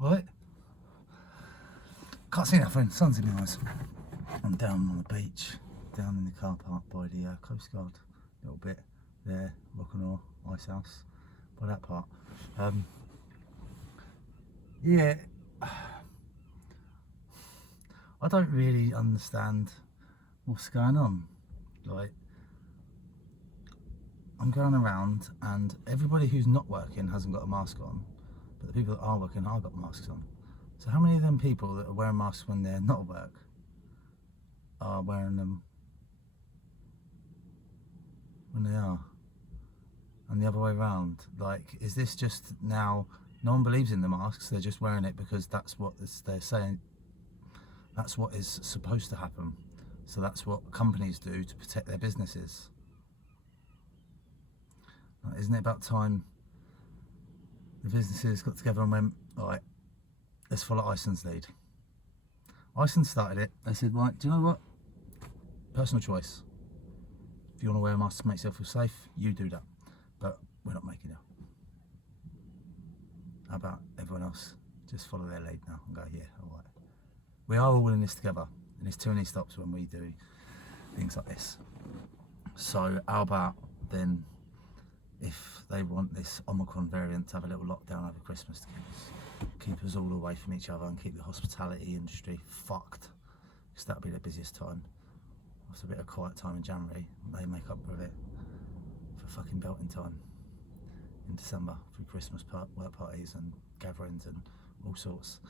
Right? Can't see nothing, sun's in my eyes. I'm down on the beach, down in the car park by the Coast Guard, a little bit there, Rock'n'Roll, Ice House, by that part. Yeah, I don't really understand what's going on. Like, I'm going around and everybody who's not working hasn't got a mask on, but the people that are working have got masks on. So how many of them people that are wearing masks when they're not at work are wearing them when they are? And the other way around, like, is this just now no one believes in the masks, they're just wearing it because that's what they're saying, that's what is supposed to happen, so that's what companies do to protect their businesses? Like, isn't it about time the businesses got together and went, right, let's follow Iceland's lead? Iceland started it. They said, right, do you know what, personal choice, if you want to wear a mask to make yourself feel safe, you do that, but we're not making it. How about everyone else just follow their lead now and go, yeah, all right, we are all in this together, and there's too many stops when we do things like this. So how about then, if they want this Omicron variant to have a little lockdown over Christmas to keep us all away from each other and keep the hospitality industry fucked, because that'll be the busiest time. After a bit of quiet time in January, they make up with it for fucking belting time in December through Christmas work parties and gatherings and all sorts.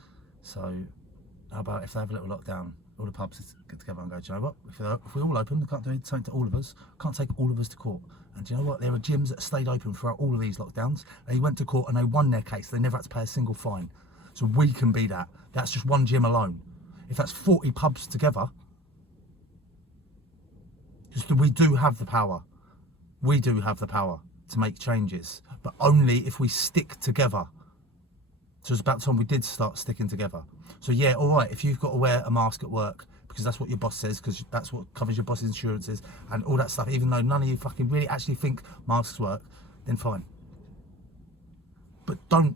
So how about if they have a little lockdown, all the pubs get together and go, do you know what, if we all open, they can't do something to all of us, can't take all of us to court. And do you know what, there are gyms that stayed open throughout all of these lockdowns. They went to court and they won their case, they never had to pay a single fine. So we can be that. That's just one gym alone. If that's 40 pubs together, just we do have the power. We do have the power to make changes, but only if we stick together. So it's about time we did start sticking together. So yeah, all right, if you've got to wear a mask at work because that's what your boss says, because that's what covers your boss's insurances and all that stuff, even though none of you fucking really actually think masks work, then fine. But don't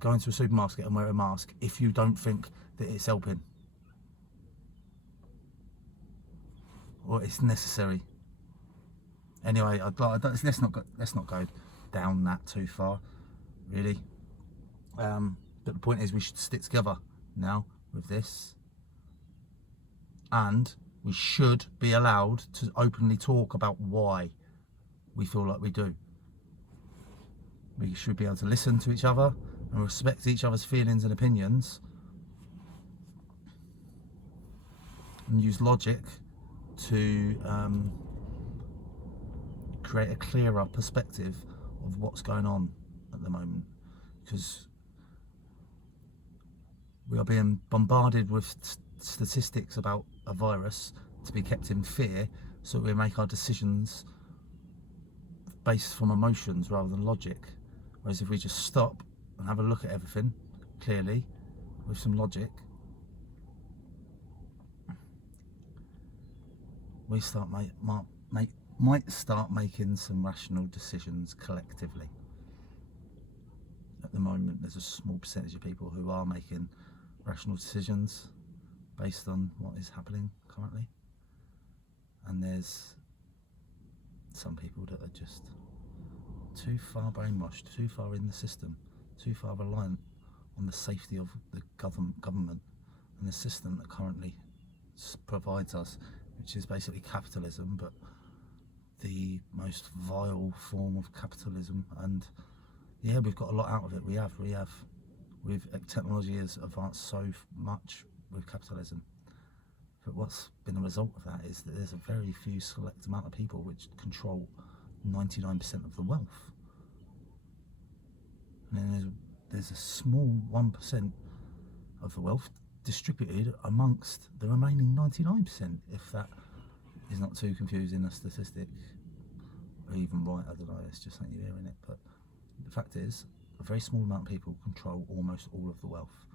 go into a supermarket and wear a mask if you don't think that it's helping or it's necessary. Anyway, let's not go down that too far, really. But the point is, we should stick together now with this, and we should be allowed to openly talk about why we feel like we do. We should be able to listen to each other and respect each other's feelings and opinions, and use logic to create a clearer perspective of what's going on at the moment, because we are being bombarded with statistics about a virus to be kept in fear, so we make our decisions based from emotions rather than logic. Whereas if we just stop and have a look at everything clearly with some logic, we might start making some rational decisions collectively. At the moment, there's a small percentage of people who are making rational decisions based on what is happening currently, and there's some people that are just too far brainwashed, too far in the system, too far reliant on the safety of the government and the system that currently provides us, which is basically capitalism, but the most vile form of capitalism. And yeah, we've got a lot out of it. Technology has advanced so much with capitalism, but what's been a result of that is that there's a very few select amount of people which control 99% of the wealth, and then there's a small 1% of the wealth distributed amongst the remaining 99%, if that is not too confusing a statistic, or even right, I don't know, it's just something you're hearing it. But the fact is, a very small amount of people control almost all of the wealth,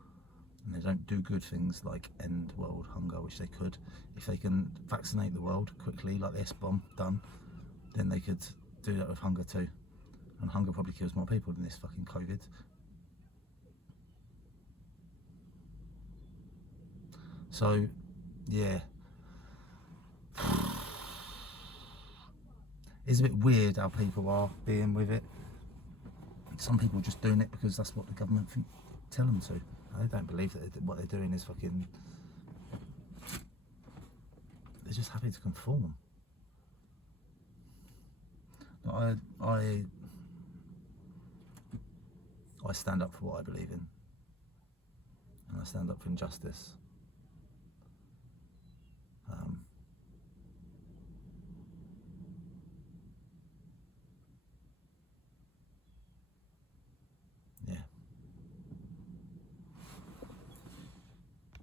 and they don't do good things like end world hunger, which they could. If they can vaccinate the world quickly, like the S-bomb done, then they could do that with hunger too, and hunger probably kills more people than this fucking COVID. So, yeah. It's a bit weird how people are being with it. Some people are just doing it because that's what the government tell them to. They don't believe that what they're doing is fucking... They're just happy to conform. I stand up for what I believe in, and I stand up for injustice.